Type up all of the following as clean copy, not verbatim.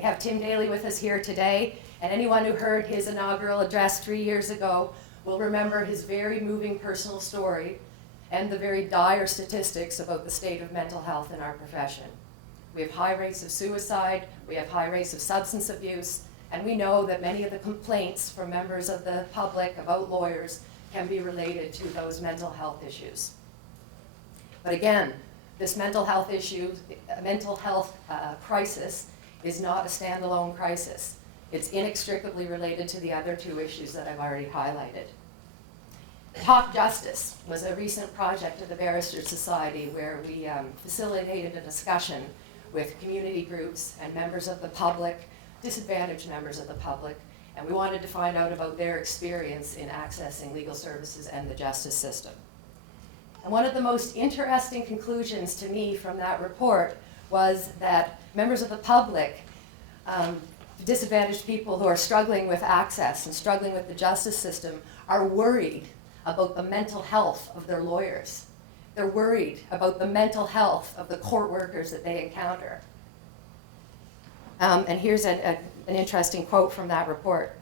We have Tim Daly with us here today, and anyone who heard his inaugural address 3 years ago will remember his very moving personal story and the very dire statistics about the state of mental health in our profession. We have high rates of suicide, we have high rates of substance abuse, and we know that many of the complaints from members of the public about lawyers can be related to those mental health issues. But again, this mental health crisis is not a standalone crisis. It's inextricably related to the other two issues that I've already highlighted. Talk Justice was a recent project of the Barristers Society where we facilitated a discussion with community groups and members of the public, disadvantaged members of the public, and we wanted to find out about their experience in accessing legal services and the justice system. And one of the most interesting conclusions to me from that report was that members of the public, disadvantaged people who are struggling with access and struggling with the justice system, are worried about the mental health of their lawyers. They're worried about the mental health of the court workers that they encounter. And here's an interesting quote from that report.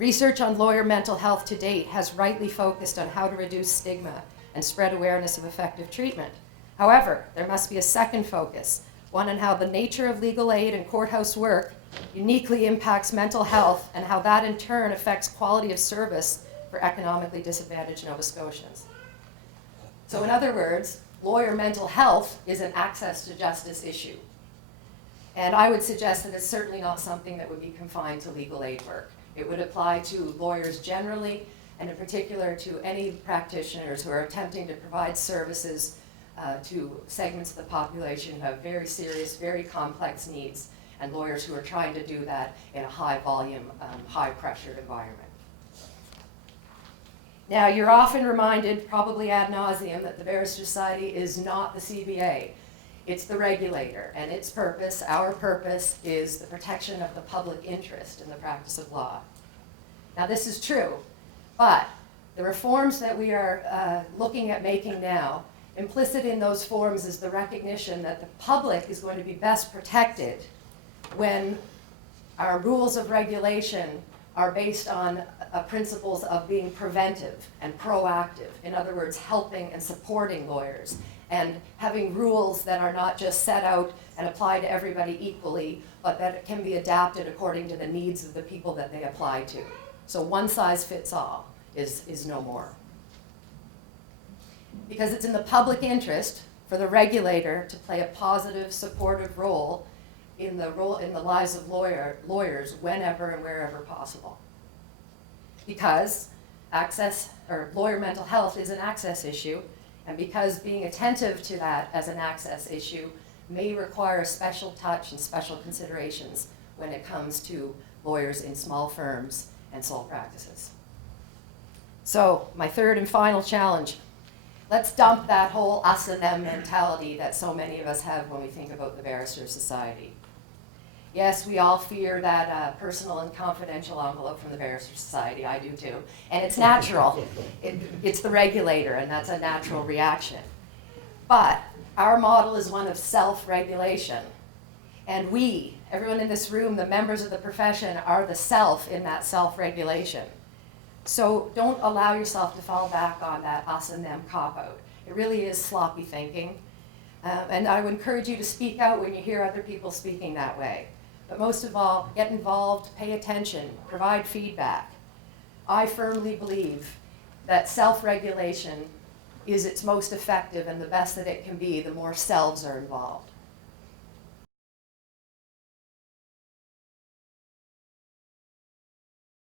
Research on lawyer mental health to date has rightly focused on how to reduce stigma and spread awareness of effective treatment. However, there must be a second focus, one on how the nature of legal aid and courthouse work uniquely impacts mental health and how that in turn affects quality of service for economically disadvantaged Nova Scotians. So in other words, lawyer mental health is an access to justice issue. And I would suggest that it's certainly not something that would be confined to legal aid work. It would apply to lawyers generally, and in particular to any practitioners who are attempting to provide services to segments of the population who have very serious, very complex needs, and lawyers who are trying to do that in a high volume, high pressured environment. Now, you're often reminded, probably ad nauseum, that the Barristers Society is not the CBA. It's the regulator, and its purpose, our purpose, is the protection of the public interest in the practice of law. Now, this is true, but the reforms that we are looking at making now, implicit in those forms is the recognition that the public is going to be best protected when our rules of regulation are based on principles of being preventive and proactive. In other words, helping and supporting lawyers, and having rules that are not just set out and apply to everybody equally, but that can be adapted according to the needs of the people that they apply to. So one size fits all is no more. Because it's in the public interest for the regulator to play a positive, supportive role in the lives of lawyers whenever and wherever possible. Because lawyer mental health is an access issue, and because being attentive to that as an access issue may require special touch and special considerations when it comes to lawyers in small firms and sole practices. So, my third and final challenge. Let's dump that whole us and them mentality that so many of us have when we think about the Barristers Society. Yes, we all fear that personal and confidential envelope from the Barristers Society. I do too. And it's natural. It's the regulator, and that's a natural reaction. But our model is one of self-regulation. And we, everyone in this room, the members of the profession, are the self in that self-regulation. So don't allow yourself to fall back on that us and them cop-out. It really is sloppy thinking. And I would encourage you to speak out when you hear other people speaking that way. But most of all, get involved, pay attention, provide feedback. I firmly believe that self-regulation is its most effective and the best that it can be the more selves are involved.